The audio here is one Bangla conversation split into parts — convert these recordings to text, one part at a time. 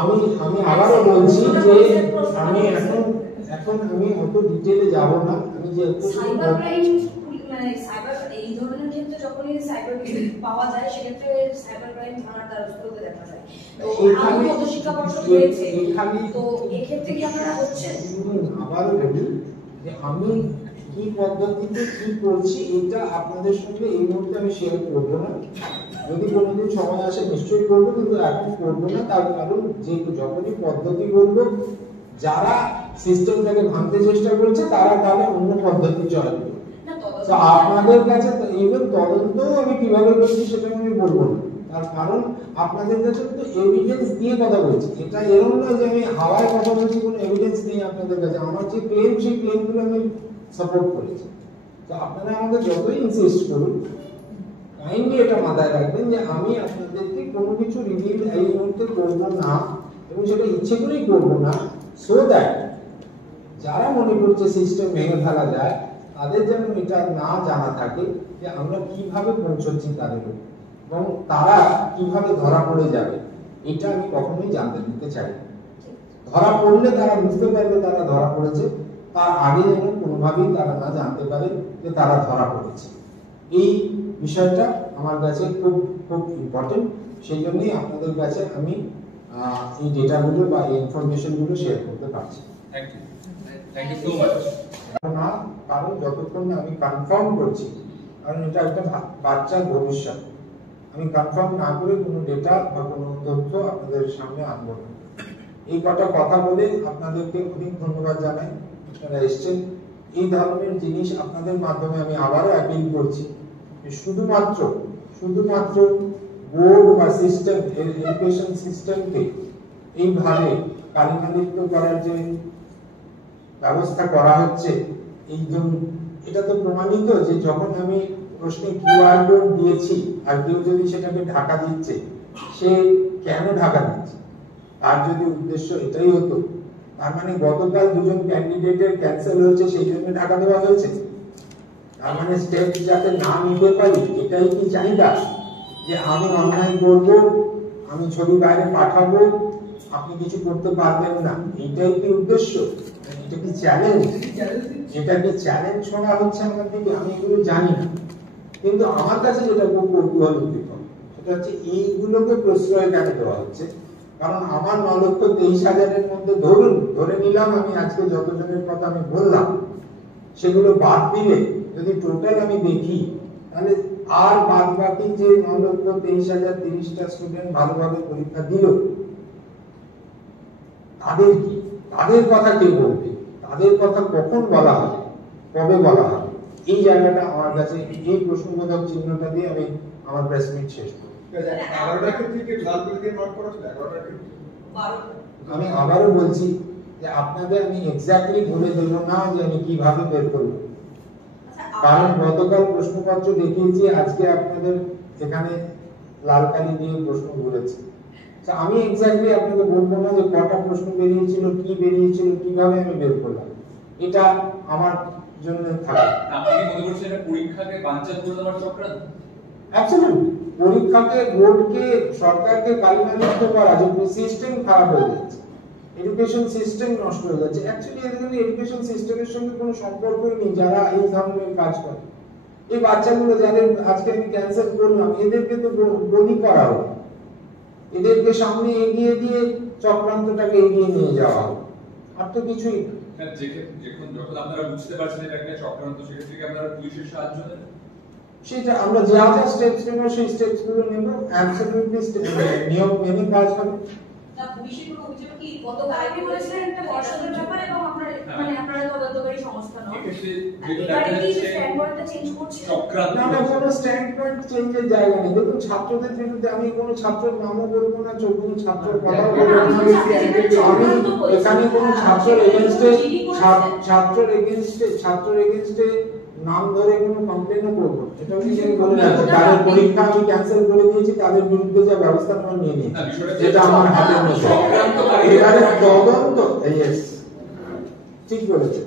আমি আমি আবারও বলছি যে আমি এখন আমি অত ডিটেইলে যাব না। আমি যে সাইবার ক্রাইম মানে সাইবার এই ধরনের ক্ষেত্রে যখনই সাইবার পাওয়া যায় সেক্ষেত্রে সাইবার ক্রাইম থানার দ্বারস্থ হতে দেখা যায়। তো আমি কত শিক্ষা পর্ষদ হয়েছে, তো এই ক্ষেত্রে কি আপনারা হচ্ছেন? আবারও বলি যে আমি কি পদ্ধতিতে কি করছি এটা আপনাদের সঙ্গে এই মুহূর্তে আমি শেয়ার করবো না। যদি কোনোদিন সময় আসে নিশ্চয়ই করবো, কিন্তু এখন করবো না। তার কারণ যে যখনই পদ্ধতি বলবো, যারা সিস্টেমটাকে ভাঙতে চেষ্টা করছে তারা তাহলে অন্য পদ্ধতি চয়ন করবে। তো আপনাদের কাছে ইভেন তদন্তও আমি কিভাবে করছি সেটা আমি বলবো না, তার কারণ আপনাদের কাছে তো এভিডেন্স দিয়ে কথা বলছি। এটা এরকম না যে আমি হাওয়ায় কথা বলছি, কোনো এভিডেন্স নেই আপনাদের কাছে। আমার যে ক্লেম সেই ক্লেমগুলো আমি সাপোর্ট করেছি। তো আপনারা আমাকে যতই ইনসিস্ট করুন, কাইন্ডলি এটা মাথায় রাখবেন যে আমি আপনাদেরকে কোনো কিছু রিভিল এই মুহূর্তে করবো না, এবং সেটা ইচ্ছে করেই করবো না, সো দ্যাট যারা মনে করছে সিস্টেম ভেঙে ফেলা যায় তাদের যেন এটা না জানা থাকে যে আমরা কিভাবে পৌঁছচ্ছি তাদের, এবং তারা কিভাবে ধরা পড়ে যাবে এটা আমি কখনোই জানতে দিতে চাই। ধরা পড়লে তারা বুঝতে পারবে তারা ধরা পড়েছে, তার আগে যেন কোনোভাবেই তারা না জানতে পারে যে তারা ধরা পড়েছে। এই বিষয়টা আমার কাছে খুব খুব ইম্পর্টেন্ট। সেই জন্যই আপনাদের কাছে আমি এই ডেটাগুলো বা এই ইনফরমেশনগুলো শেয়ার করতে পারছি। Thank you so much. না, কারণ যতক্ষণ না আমি কনফার্ম করছি, কারণ এটা একটা বাচ্চার ভবিষ্যৎ, আমি কনফার্ম না করে কোনো ডেটা বা কোনো তথ্য আপনাদের সামনে আনবো না। এই কটা কথা বলে আপনাদেরকে অনেক ধন্যবাদ জানাই, আপনারা এসছেন। এই ধরনের জিনিস আপনাদের মাধ্যমে আমি আবারও অ্যাপিল করছি, শুধুমাত্র বোর্ড বা সিস্টেম, এডুকেশন সিস্টেমকে এইভাবে কালিমালিপ্ত করার যে ব্যবস্থা করা হচ্ছে, এই জন্য এটা তো প্রমাণিত যে যখন আমি প্রশ্নে কিউআর কোড দিয়েছি আর কেউ যদি সেটাকে ঢাকা দিচ্ছে, সে কেন ঢাকা দিচ্ছে? তার যদি উদ্দেশ্য এটাই হতো, তার মানে গতকাল দুজন ক্যান্ডিডেটের ক্যান্সেল হয়েছে সেই জন্য ঢাকা দেওয়া হয়েছে। তার মানে স্টেপ যাতে না নিতে পারি এটাই কি চাহিদা? যে আমি অনলাইন করবো, আমি ছবি বাইরে পাঠাবো, আপনি কিছু করতে পারবেন না, এইটাই কি উদ্দেশ্য? এটা কি চ্যালেঞ্জ? এটা কি চ্যালেঞ্জ ছড়া হচ্ছে আমার দিকে? আমি এগুলো জানি না, কিন্তু আমার কাছে যেটা খুব কৌতূহলোদ্দীপক সেটা হচ্ছে এইগুলোকে প্রশ্রয় কেন দেওয়া হচ্ছে। কারণ আমার 9,23,000-এর মধ্যে ধরে নিলাম আমি আজকে যতজনের কথা আমি বললাম সেগুলো বাদ দিলে যদি টোটাল আমি দেখি, তাহলে আর বাদ বাকি যে 9,23,030টা স্টুডেন্ট ভালোভাবে পরীক্ষা দিল, তাদের কি, তাদের কথা কে বলবে, তাদের কথা কখন বলা হবে, কবে বলা হবে? এই জায়গাটা আমার কাছে, এই প্রশ্নবোধক চিহ্নটা দিয়ে আমি আমার প্রেস মিট শেষ করি। আমি আবারও বলছি যে আপনাদের আমি এক্স্যাক্টলি বলে দেব না যে আমি কিভাবে বের করব, কারণ গতকাল প্রশ্নপত্র দেখিয়েছি, আজকে আপনাদের এখানে লাল কালি দিয়ে প্রশ্ন ঘুরেছে। আমি এক্স্যাক্টলি আপনাকে বলবো না যে কটা প্রশ্ন বেরিয়েছিল, কি বেরিয়েছিল, কিভাবে আমি বের করলাম, এটা আমার জন্য থাকে। আপনি কি মনে করছেন এটা পরীক্ষাকে বানচাল করে দেওয়ার চক্রান্ত? অ্যাবসলিউটলি, পরীক্ষাকে, বোর্ডকে, সরকারকে কালিমালিপ্ত করা, যে সিস্টেম খারাপ হয়ে যাচ্ছে, এডুকেশন সিস্টেম নষ্ট হয়ে যাচ্ছে। অ্যাকচুয়ালি এদের এডুকেশন সিস্টেমের সঙ্গে কোনো সম্পর্কই নেই যারা এই ধরনের কাজ করে। এই বাচ্চাগুলো যাদের আজকে আমি ক্যান্সেল করলাম, এদেরকে তো বলি করা হবে, এদেরকে সামনে এগিয়ে দিয়ে চক্রান্তটাকে এগিয়ে নিয়ে যাওয়া হবে, আর তো কিছুই না। যখন আপনারা বুঝতে পারছেন এটা একটা চক্রান্ত, সেক্ষেত্রে কি আপনারা পুলিশের সাহায্য নেন? সেটা আমরা যা যা স্টেপস নেব সেই স্টেপস গুলো নেব, অ্যাবসলিউটলি নিয়ম মেনে কাজ হবে। না, পুলিশের কোনো অভিযোগ কি গত কালকে বলেছিলেন একটা পর্ষদের ব্যাপারে, এবং আপনারা মানে আপনারা তদন্তকারী সংস্থা নন, এবারে কি স্ট্যান্ড পয়েন্টটা চেঞ্জ করছে? না না, কোনো স্ট্যান্ড পয়েন্ট চেঞ্জের জায়গা নেই। দেখুন, ছাত্রদের বিরুদ্ধে আমি কোনো ছাত্রের নামও বলবো না, কোনো ছাত্রের কথা বলবো না। আমি এখানে কোনো ছাত্রের এগেইনস্টে নাম ধরে কোনো কমপ্লেনও করবো, এটা আমি বলে রাখছি। তাদের পরীক্ষা আমি ক্যান্সেল করে দিয়েছি, তাদের বিরুদ্ধে যা ব্যবস্থা আমি নিয়ে নিয়েছি, যেটা আমার হাতের মধ্যে। এবারে তদন্ত, ঠিক বলেছে,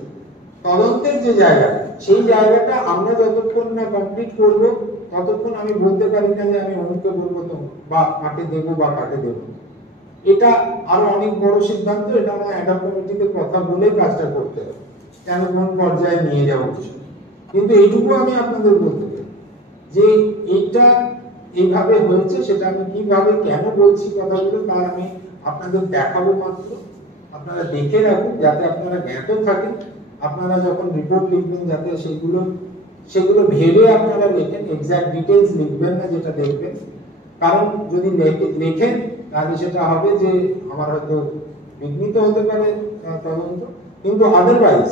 তদন্তের যে জায়গা, সেই জায়গাটা আমরা যতক্ষণ না কমপ্লিট করব ততক্ষণ আমি বলতে পারি না যে আমি অমুককে বলবো তো, বা কাকে দেবো বা কাকে দেবো। এটা আরো অনেক বড় সিদ্ধান্ত, এটা আমার অ্যাডাপ কমিটিতে কথা বলে কাজটা করতে হবে, কেন কোন পর্যায়ে নিয়ে যাওয়া উচিত। কিন্তু এইটুকু আমি আপনাদের বলতে পারি যে এটা এইভাবে হয়েছে, সেটা আমি কিভাবে কেন বলছি কথাগুলো তার আমি আপনাদের দেখাবো মাত্র। আপনারা দেখে রাখুন যাতে আপনারা জ্ঞাত থাকেন, আপনারা যখন রিপোর্ট লিখবেন যাতে সেগুলো ভেবে আপনারা লেখেন, এক্সাক্ট ডিটেইলস লিখবেন না যেটা দেখবেন। কারণ যদি লেখেন তাহলে সেটা হবে যে আমার হয়তো বিঘ্নিত হতে পারে তদন্ত, কিন্তু আদারওয়াইজ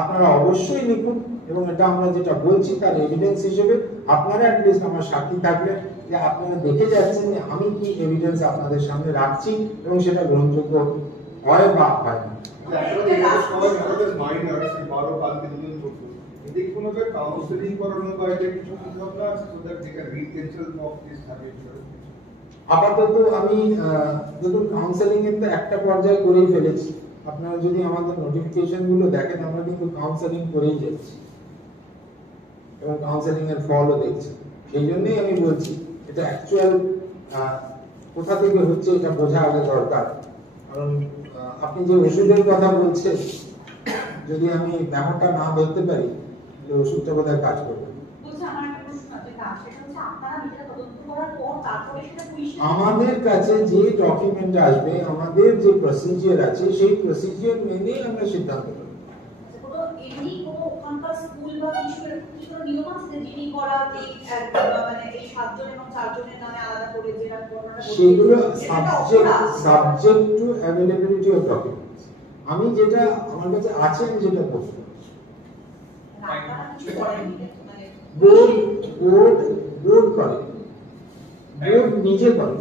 আপনারা অবশ্যই লিখুন, এবং এটা আমরা যেটা বলছি তার এভিডেন্স হিসেবে আপনারা অ্যাটলিস্ট আমার সাক্ষী থাকবেন যে আপনারা দেখে যাচ্ছেন যে আমি কি এভিডেন্স আপনাদের সামনে রাখছি এবং সেটা গ্রহণযোগ্য হয় বা হয় না। আপাতত আমি দেখুন কাউন্সেলিং এর তো একটা পর্যায়ে করেই ফেলেছি। আপনারা যদি আমাদের নোটিফিকেশন গুলো দেখেন আমরা কিন্তু কাউন্সেলিং করেই যাচ্ছি এবং কাউন্সেলিং এর ফলও দেখছি। সেই জন্যই আমি বলছি এটা অ্যাকচুয়াল কোথা থেকে হচ্ছে এটা বোঝা আগে দরকার। কারণ আপনি যে ওষুধের কথা বলছেন, যদি আমি ব্যাপারটা না ধরতে পারি যে ওষুধটা কোথায় কাজ করবে। আমাদের কাছে যে ডকুমেন্ট আসবে, আমাদের যে প্রসিজিওর আছে, সেই প্রসিজিওর মেনে আমরা সিদ্ধান্ত নেব। সেগুলো subject to availability of documents. আমি যেটা আমার কাছে আছে আমি যেটা বলবো। বোর্ড করে, বোর্ড নিজে করে।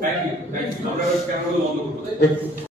Thank you. আমরা ক্যামেরা বন্ধ করব।